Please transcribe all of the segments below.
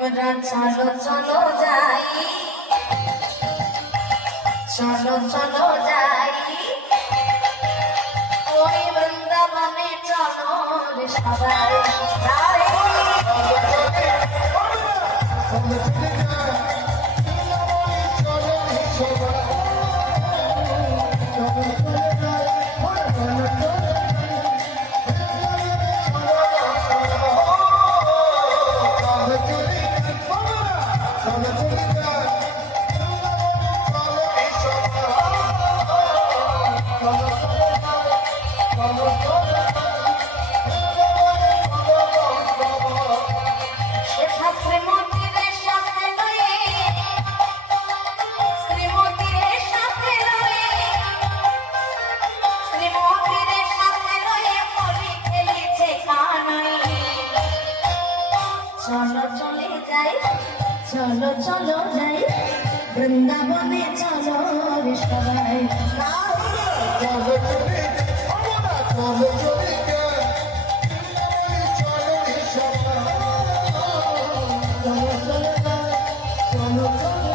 আমরা চলো চলো যাই, চলো চলো যাই ওই বৃন্দাবনে, চলো রে সবাই যাই। চলো চলে যাই, চলো চলো যাই বৃন্দাবনে, চলো রে সবাই। চলো চলে চলো চলে যাই, চলো রে সবাই। চলো চলে যাই, চলো চলে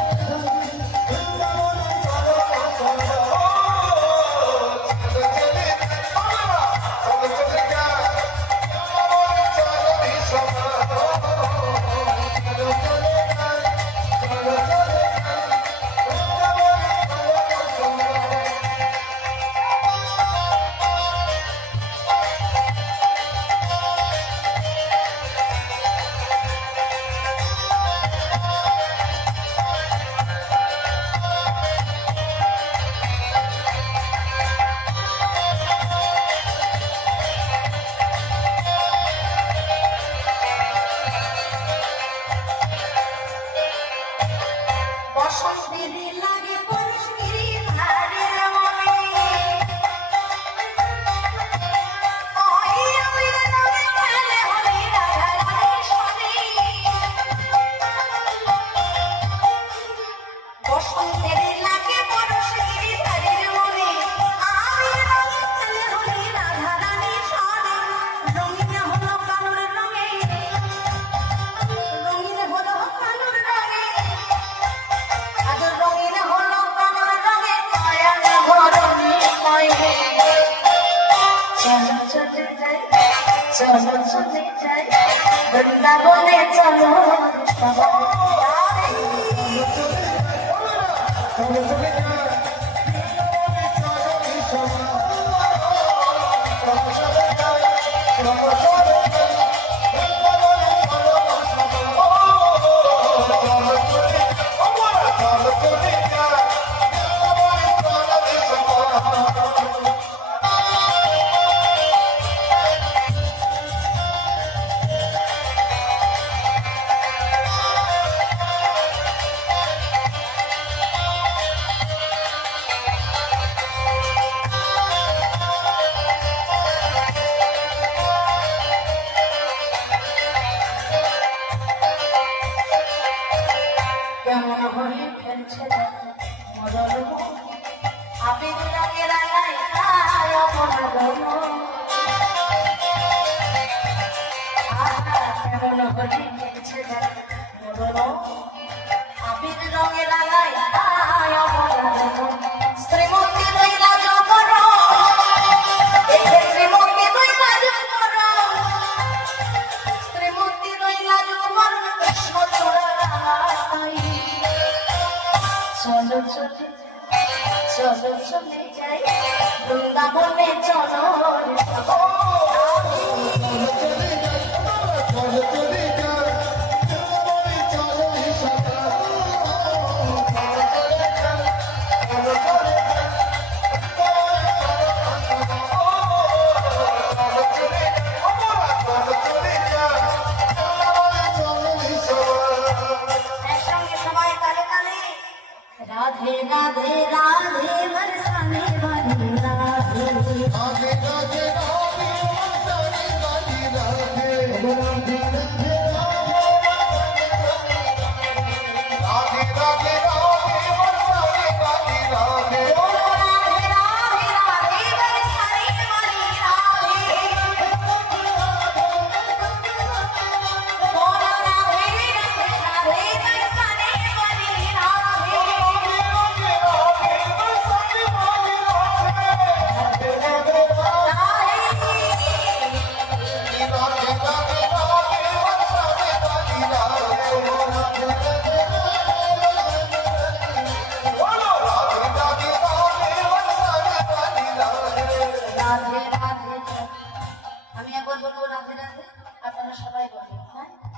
বসন্তের লাগে বর্ষিরি ধারের মনে, ওই ওই রঙে খেলে হলি রাধা রানী শনি। বসন্তের লাগে বর্ষিরি ধারের মনে, ওই রঙে খেলে হলি রাধা রানী শনি। রঙিন হলো কালোর রঙে, রঙিন হলো কালোর রঙে, আজ রঙিন হলো কালোর রঙে, মায়ার ধরণী কয়ে। চলো চলে যাই, চলো চলে যাই বৃন্দাবনে, চলো সবাই। চলো চলে যাই, চলো রে সবাই। চলো চলে যাই, চলো চলে যাই, কেমন হলি ফেলছে মদন মুখ, আবির রঙের আগায় খায় অপরাধ। কেমন হলি ফেলছে মদন, আবির রঙের আগায় খায় অপরাধ। শ্রীমতী রইলা জবর, শ্রীমতী রইলা জবর, শ্রীমতী রইলা জবর, কৃষ্ণ চূড়া রাগাই। চলো চলে চলো চলে যাই বৃন্দাবনে, চলো রে সবাই। চলো চলে যাই, চলো রে সবাই। একসঙ্গে সবাই তালে তালে। রাধে রাধে রাধে বরসানে वाली राधे, আগে রাধে রাধে বর্ষানে वाली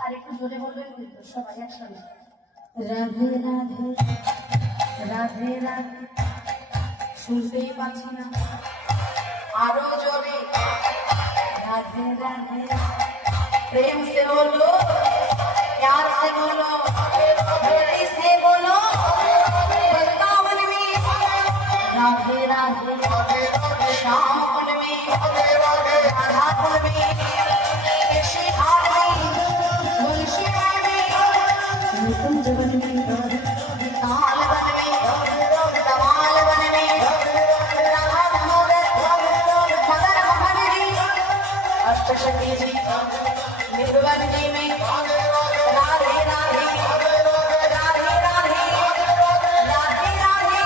আর একটু জোরে বলবেন কিন্তু সবাই একসঙ্গে রাধে রাধে রাধে রাধে শুনতেই পাচ্ছি না আরো জোরে राधे राधे प्रेम से बोलो प्यार से बोलो भक्ति से बोलो वृंदावन में राधे राधे श्याम कुंड में राधा कुंड में केशी घाट में मुंशी में निकुंज वन में ताल वन में कमाल वन में राधा दामोदर मदन मोहन जी अष्टशक्ति जी निर्वन जी में राधे राधे राधे राधे राधे राधे राधे राधे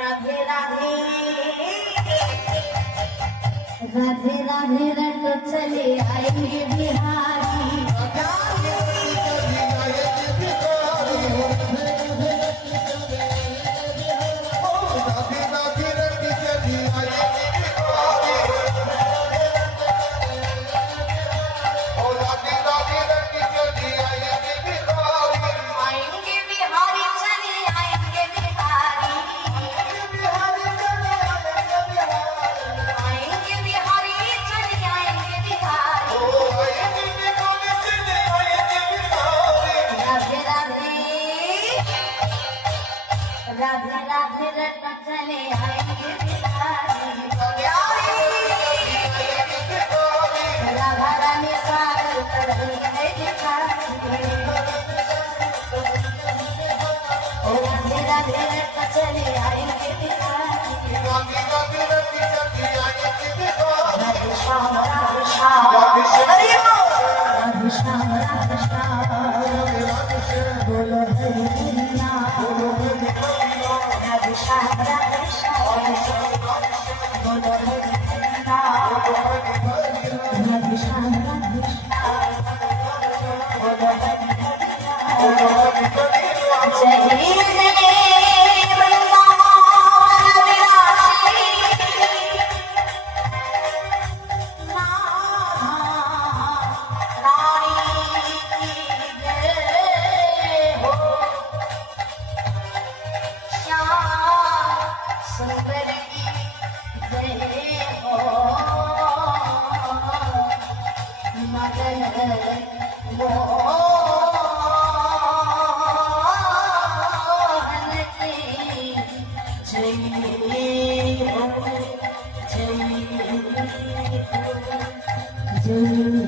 राधे राधे राधे राधे रट चले आएंगे बिहारी आएंगे बिहारी चले आएंगे बिहारी आएंगे बिहारी चले आएंगे बिहारी राधे राधे राधे राधे रट चले आएंगे बिहारी राधा रानी सागर करेंगे बिहारी राधे राधे रट चले आएंगे बिहारी राधे श्याम राधे श्याम राधे श्याम राधे श्याम बोलो हरि हरि नाम राधे श्याम राधे श्याम बोलो हरि हरि नाम राधे श्याम राधे श्याम बोलो हरि हरि नाम जय जय वृंदावन विलासी राधा रानी की जय हो श्याम सुंदर की जय हो मदन मोहन की जय हो जय हो जय